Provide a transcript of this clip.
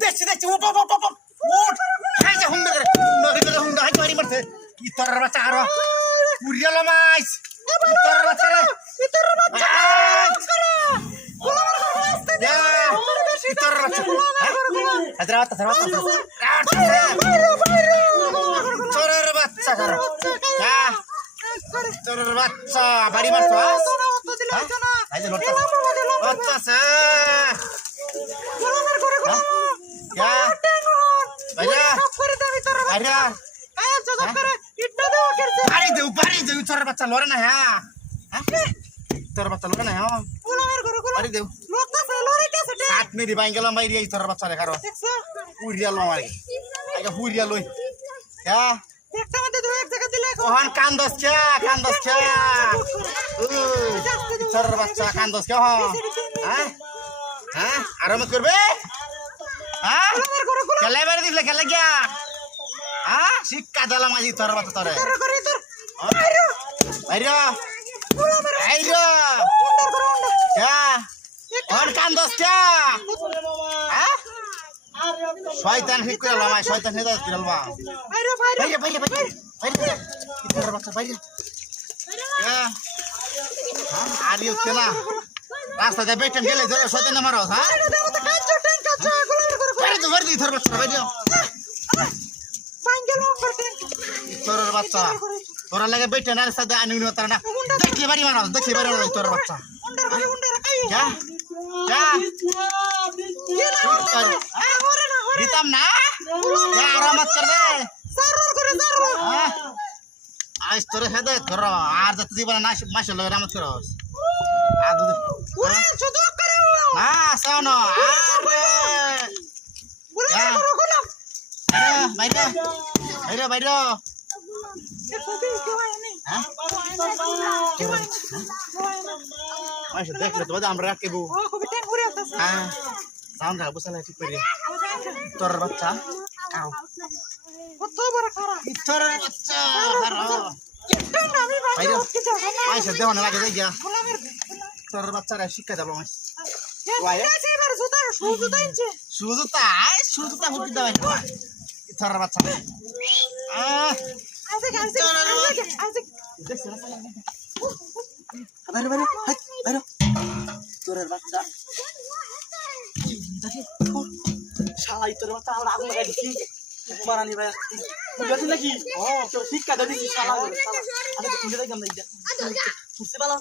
দেখছি দেখছি উঠ হুন্ডা হুন্ডা হাই মারি মারছে ইতরের বাচ্চা আরো পুরিয়ালো মাছ ইতরের বাচ্চা রে ইতরের বাচ্চা চোরের বাচ্চা করো চোরের বাচ্চা বাড়ি মারছো চোরের বাচ্চা লড়ে না হ্যাঁ তোর বাচ্চা লড়ে না হ্যাঁ বাড়ি দেও সাত মেরি বাইন গেলাম বাইরে এই তোর বাচ্চা রে কারো পুরিয়ালো আমার আগে পুরিয়া লই হ্যাঁ ওহান কান্দস কে তোর বাচ্চা কান্দস কে হ্যাঁ হ্যাঁ আরাম করবে হ্যাঁ খেলে বাড়ি দিলে খেলে গিয়া হ্যাঁ শিক্ষা দিলাম আজি তোর বাচ্চা তোরে বাইরে কান্দস কে শয়তান ঠিক করে লামাই শয়তান হেদায়েত করে লবা বাইরে বাইরে বাইরে বাইরে ইতর বাচ্চা বাইরে আরে ওকে না রাস্তাতে বেটেন গেলে ধরে শয়তান মারো হ্যাঁ বাইরে তো বাইরে ইতর বাচ্চা বাইরে ইতর বাচ্চা তোরা লাগে বেটেন আর সাথে আনি নি তারা না দেখি বাড়ি মারো ইতর বাচ্চা যা যা দিতাম না আরামাত করবে আজ তোরে হেদায়েত করো আর যাতে জীবনে না মাসের লগে রামত করো না শোনো বাইরে বাইরে বাইরে দেখলে তো আমরা রাখবো হ্যাঁ সাউন্ড খারাপ বসালে ঠিক করে তোর বাচ্চা কাও কত বড় খারাপ তোর বাচ্চা খারাপ বাইরে আইসা দেও না লাগে যাই তোর বাচ্চারা শিক্ষা দেব মাস সুজুতা হুকি দাও তোর বাচ্চা তোর বাচ্চা শালা তোর বাচ্চা আমরা আগুন লাগাই দিছি মারানি ভাই বুঝছিস নাকি ও তোর শিক্ষা দিছি শালা আমি তো কিনতে যাই আমরা বুঝতে পারলাম